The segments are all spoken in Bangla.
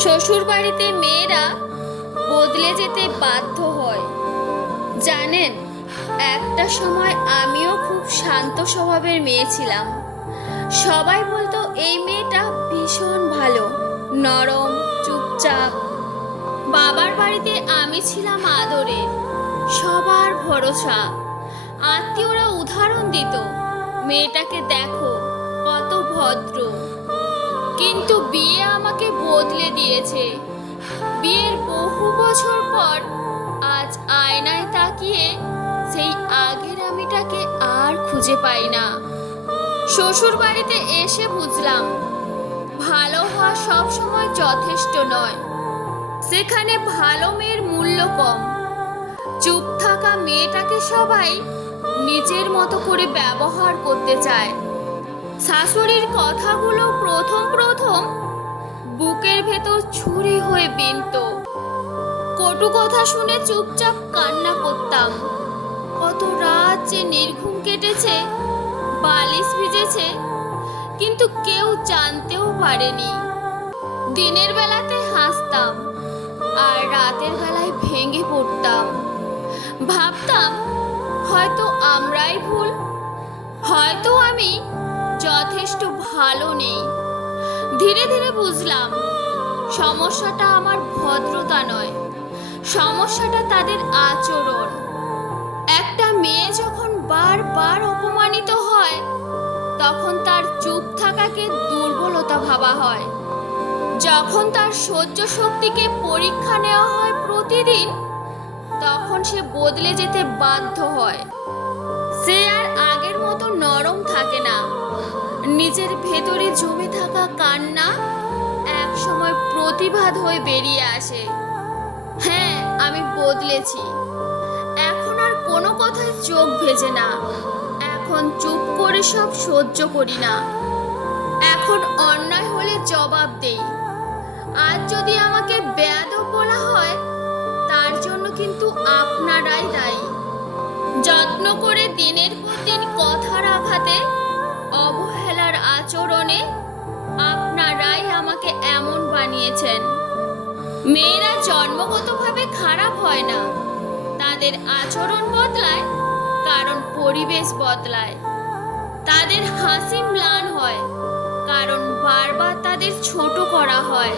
শ্বশুর বাড়িতে মেয়েরা বদলে যেতে বাধ্য হয়। জানেন, একটা সময় আমিও খুব শান্ত স্বভাবের মেয়ে ছিলাম। সবাই বলতো এই মেয়েটা ভীষণ ভালো, নরম, চুপচাপ। বাবার বাড়িতে আমি ছিলাম আদরের, সবার ভরসা। আত্মীয়রা উদাহরণ দিত, মেয়েটাকে দেখো কত ভদ্র। কিন্তু বিয়ে আমাকে বদলে দিয়েছে। বিয়ের বহু বছর পর আজ আয়নায় তাকিয়ে সেই আগের আমিটাকে আর খুঁজে পাই না। শ্বশুর বাড়িতে এসে বুঝলাম, ভালো হওয়া সব সময় যথেষ্ট নয়। সেখানে ভালো মেয়ের মূল্য কম। চুপ থাকা মেয়েটাকে সবাই নিজের মতো করে ব্যবহার করতে চায়। শাশুড়ির কথাগুলো প্রথম প্রথম বুকের ভেতর ছুরি হয়ে বিনতো। কটু কথা শুনে চুপচাপ কান্না করতাম। কত রাত যে নির্ঘুম কেটেছে, বালিশ ভিজেছে, কিন্তু কেউ জানতেও পারেনি। দিনের বেলাতে হাসতাম আর রাতের বেলায় ভেঙে পড়তাম। ভাবতাম হয়তো আমরাই ভুল, হয়তো আমি যথেষ্ট ভালো নেই। ধীরে ধীরে বুঝলাম, সমস্যাটা আমার ভদ্রতা নয়, সমস্যাটা তাদের আচরণ। একটা মেয়ে যখন বারবার অপমানিত হয়, তখন তার চুপ থাকাকে দুর্বলতা ভাবা হয়। যখন তার সহ্য শক্তিকে পরীক্ষা নেওয়া হয় প্রতিদিন, তখন সে বদলে যেতে বাধ্য হয়। সে আর আগের মতো নরম থাকে না। নিজের ভেতরে জমে থাকা কান্না এক সময় প্রতিবাদ হয়ে বেরিয়ে আসে। হ্যাঁ, আমি বদলেছি। এখন আর কোনো কথায় চোখ ভেজে না। এখন চুপ করে সব সহ্য করি না। এখন অন্যায় হলে জবাব দেই। আজ যদি আমাকে বেয়াদব বলা হয়, তার জন্য কিন্তু আপনারাই দায়ী। যত্ন করে দিনের পর দিন কথার আঘাতে, অবহেলার আচরণে আপনারাই আমাকে এমন বানিয়েছেন। মেয়েরা জন্মগতভাবে খারাপ হয় না, তাদের আচরণ বদলায় কারণ পরিবেশ বদলায়। তাদের হাসি ম্লান হয় কারণ বারবার তাদের ছোট করা হয়।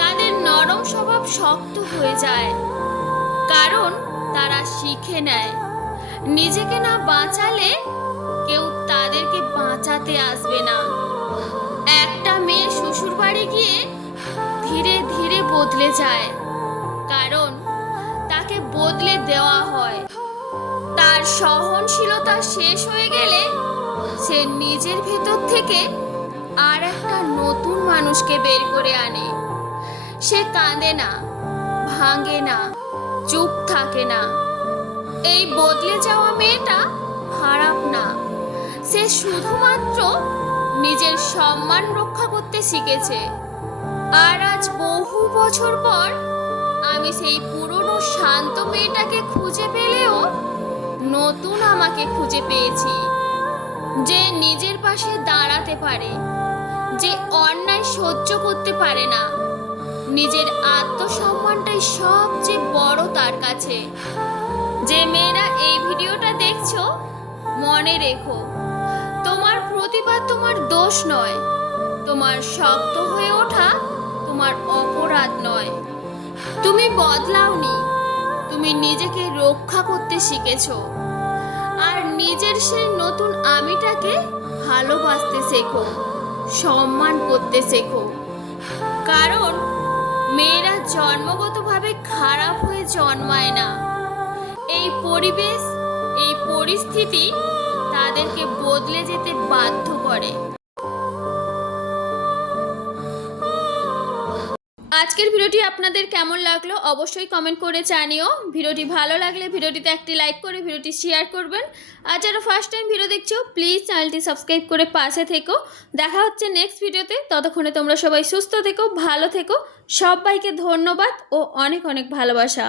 তাদের নরম স্বভাব শক্ত হয়ে যায় কারণ তারা শিখে নেয়, নিজেকে না বাঁচালে কেউ তাদেরকে বাঁচাতে আসবে না। একটা মেয়ে শ্বশুর বাড়ি গিয়ে ধীরে ধীরে বদলে যায় কারণ তাকে বদলে দেওয়া হয়। তার সহনশীলতা শেষ হয়ে গেলে সে নিজের ভেতর থেকে আর একটা নতুন মানুষকে বের করে আনে। সে কাঁদে না, ভাঙে না, চুপ থাকে না। এই বদলে যাওয়া মেয়েটা খারাপ না, সে শুধুমাত্র নিজের সম্মান রক্ষা করতে শিখেছে। আর আজ বহু বছর পর আমি সেই পুরনো শান্ত মেয়েটাকে খুঁজে পেলেও নতুন আমাকে খুঁজে পেয়েছি, যে নিজের পাশে দাঁড়াতে পারে, যে অন্যায় সহ্য করতে পারে না। নিজের আত্মসম্মানটাই সবচেয়ে বড় তার কাছে। যে মেয়েরা এই ভিডিওটা দেখছো, মনে রেখো, তোমার প্রতিবাদ তোমার দোষ নয়, তোমার শক্ত হয়ে ওঠা তোমার অপরাধ নয়। তুমি বদলাওনি, তুমি নিজেকে রক্ষা করতে শিখেছো। আর নিজের সেই নতুন আমিটাকে ভালোবাসতে শেখো, সম্মান করতে শেখো। কারণ মেয়েরা জন্মগতভাবে খারাপ হয়ে জন্মায় না। এই পরিবেশ, এই পরিস্থিতি তাদেরকে বদলে যেতে বাধ্য করে। আজকের ভিডিওটি আপনাদের কেমন লাগলো অবশ্যই কমেন্ট করে জানিও। ভিডিওটি ভালো লাগলে ভিডিওটিতে একটি লাইক করে ভিডিওটি শেয়ার করবেন। আর যারা ফার্স্ট টাইম ভিডিও দেখছো, প্লিজ চ্যানেলটি সাবস্ক্রাইব করে পাশে থেকো। দেখা হচ্ছে নেক্সট ভিডিওতে। ততক্ষণে তোমরা সবাই সুস্থ থেকো, ভালো থেকো। সবাইকে ধন্যবাদ ও অনেক অনেক ভালোবাসা।